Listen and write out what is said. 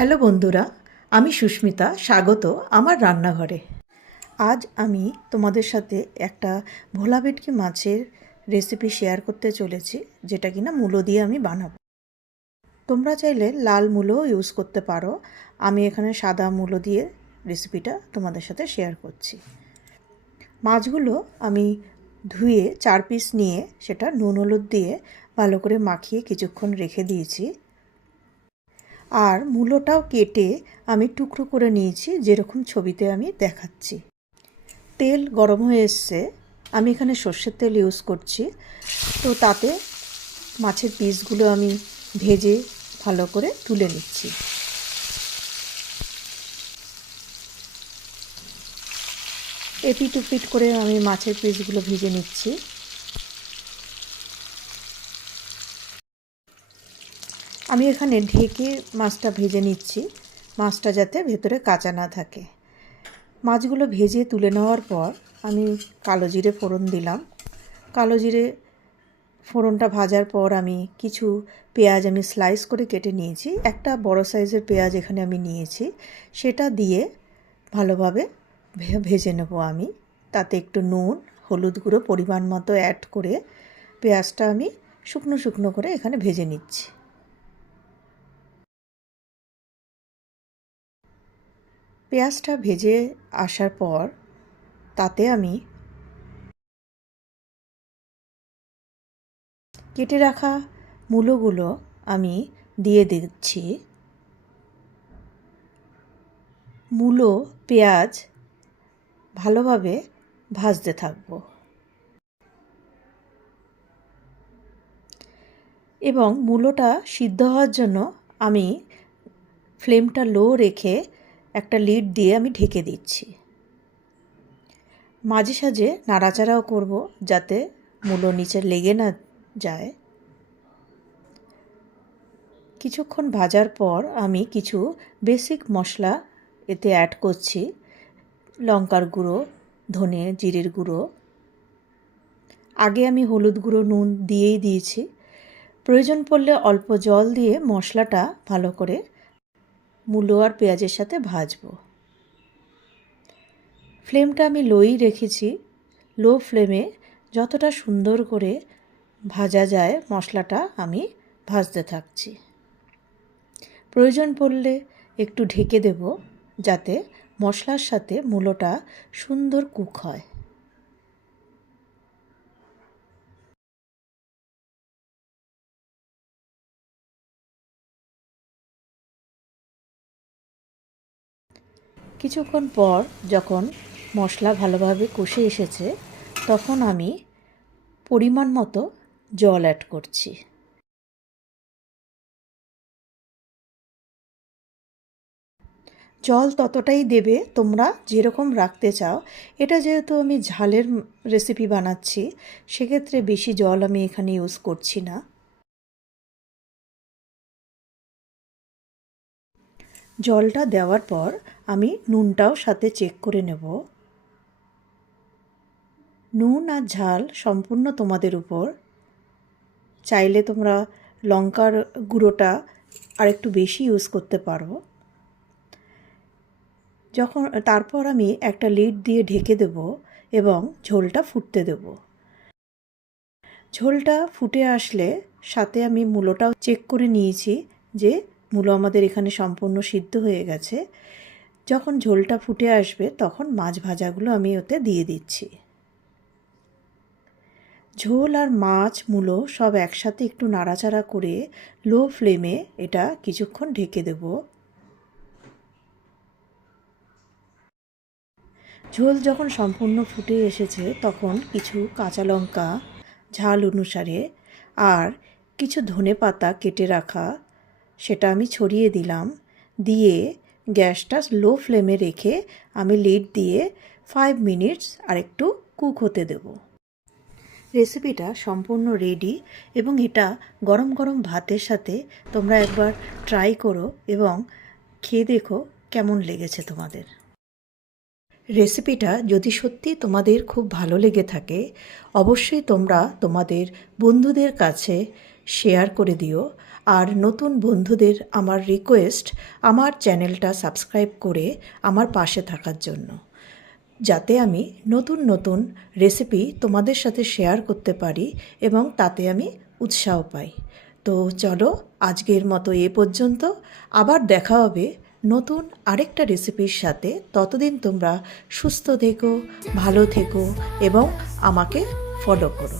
Hello বন্ধুরা, আমি সুস্মিতা, স্বাগত আমার রান্নাঘরে। আজ আমি তোমাদের সাথে একটা ভোলা ভেটকি মাছের রেসিপি শেয়ার করতে চলেছি, যেটা কিনা মূলো দিয়ে আমি বানাবো। তোমরা চাইলে লাল মূলোও ইউজ করতে পারো। আমি এখানে সাদা মূলো দিয়ে রেসিপিটা তোমাদের সাথে শেয়ার করছি। মাছগুলো আমি ধুয়ে 4 পিস নিয়ে সেটা নুন হলুদ দিয়ে ভালো করে মাখিয়ে কিছুক্ষণ রেখে দিয়েছি। আর মূলোটাও কেটে আমি টুকরো করে নিয়েছি, যেরকম ছবিতে আমি দেখাচ্ছি। তেল গরম হয়ে এসছে, আমি এখানে সর্ষের তেল ইউজ করছি। তো তাতে মাছের পিসগুলো আমি ভেজে ভালো করে তুলে নিচ্ছি। এপিট ওপিট করে আমি মাছের পিসগুলো ভেজে নিচ্ছি। আমি এখানে ঢেকে মাছটা ভেজে নিচ্ছি, মাছটা যাতে ভেতরে কাঁচা না থাকে। মাছগুলো ভেজে তুলে নেওয়ার পর আমি কালো জিরে ফোড়ন দিলাম। কালো জিরে ফোড়নটা ভাজার পর আমি কিছু পেঁয়াজ আমি স্লাইস করে কেটে নিয়েছি, একটা বড় সাইজের পেঁয়াজ এখানে আমি নিয়েছি, সেটা দিয়ে ভালোভাবে ভেজে নেব আমি। তাতে একটু নুন হলুদ গুঁড়ো পরিমাণ মতো অ্যাড করে পেঁয়াজটা আমি শুকনো শুকনো করে এখানে ভেজে নিচ্ছি। পেঁয়াজটা ভেজে আসার পর তাতে আমি কেটে রাখা মূলোগুলো আমি দিয়ে দিচ্ছি। মূলো পেঁয়াজ ভালোভাবে ভাজতে থাকবো এবং মূলোটা সিদ্ধ হওয়ার জন্য আমি ফ্লেমটা লো রেখে একটা লিড দিয়ে আমি ঢেকে দিচ্ছি। মাঝে সাঝে নাড়াচাড়াও করব যাতে মূলো নিচে লেগে না যায়। কিছুক্ষণ ভাজার পর আমি কিছু বেসিক মশলা এতে অ্যাড করছি। লঙ্কার গুঁড়ো, ধনে জিরের গুঁড়ো। আগে আমি হলুদ গুঁড়ো নুন দিয়েই দিয়েছি। প্রয়োজন পড়লে অল্প জল দিয়ে মশলাটা ভালো করে মূলো আর পেঁয়াজের সাথে ভাজবো। ফ্লেমটা আমি লোই রেখেছি। লো ফ্লেমে যতটা সুন্দর করে ভাজা যায় মশলাটা আমি ভাজতে থাকছি। প্রয়োজন পড়লে একটু ঢেকে দেব যাতে মশলার সাথে মূলোটা সুন্দর কুক হয়। কিছুক্ষণ পর যখন মশলা ভালোভাবে কষে এসেছে তখন আমি পরিমাণ মতো জল অ্যাড করছি। জল ততটাই দেবে তোমরা যেরকম রাখতে চাও। এটা যেহেতু আমি ঝালের রেসিপি বানাচ্ছি, সেক্ষেত্রে বেশি জল আমি এখানে ইউজ করছি না। জলটা দেওয়ার পর আমি নুনটাও সাথে চেক করে নেব। নুন আর ঝাল সম্পূর্ণ তোমাদের উপর। চাইলে তোমরা লঙ্কার গুঁড়োটা আর একটু বেশি ইউজ করতে পারো। তারপর আমি একটা লিড দিয়ে ঢেকে দেব এবং ঝোলটা ফুটতে দেব। ঝোলটা ফুটে আসলে সাথে আমি মূলোটাও চেক করে নিয়েছি যে মূলো আমাদের এখানে সম্পূর্ণ সিদ্ধ হয়ে গেছে। যখন ঝোলটা ফুটে আসবে তখন মাছ ভাজাগুলো আমি ওতে দিয়ে দিচ্ছি। ঝোল আর মাছ মূলো সব একসাথে একটু নাড়াচাড়া করে লো ফ্লেমে এটা কিছুক্ষণ ঢেকে দেব। ঝোল যখন সম্পূর্ণ ফুটে এসেছে তখন কিছু কাঁচা লঙ্কা ঝাল অনুসারে আর কিছু ধনেপাতা কেটে রাখা সেটা আমি ছড়িয়ে দিলাম। দিয়ে গ্যাসটা লো ফ্লেমে রেখে আমি লিড দিয়ে 5 মিনিটস আর একটু কুক হতে দেব। রেসিপিটা সম্পূর্ণ রেডি এবং এটা গরম গরম ভাতের সাথে তোমরা একবার ট্রাই করো এবং খেয়ে দেখো কেমন লেগেছে তোমাদের। রেসিপিটা যদি সত্যি তোমাদের খুব ভালো লেগে থাকে অবশ্যই তোমরা তোমাদের বন্ধুদের কাছে শেয়ার করে দিও। আর নতুন বন্ধুদের আমার রিকোয়েস্ট আমার চ্যানেলটা সাবস্ক্রাইব করে আমার পাশে থাকার জন্য, যাতে আমি নতুন নতুন রেসিপি তোমাদের সাথে শেয়ার করতে পারি এবং তাতে আমি উৎসাহ পাই। তো চলো আজকের মতো এ পর্যন্ত, আবার দেখা হবে নতুন আরেকটা রেসিপির সাথে। ততদিন তোমরা সুস্থ থেকো, ভালো থেকো এবং আমাকে ফলো করো।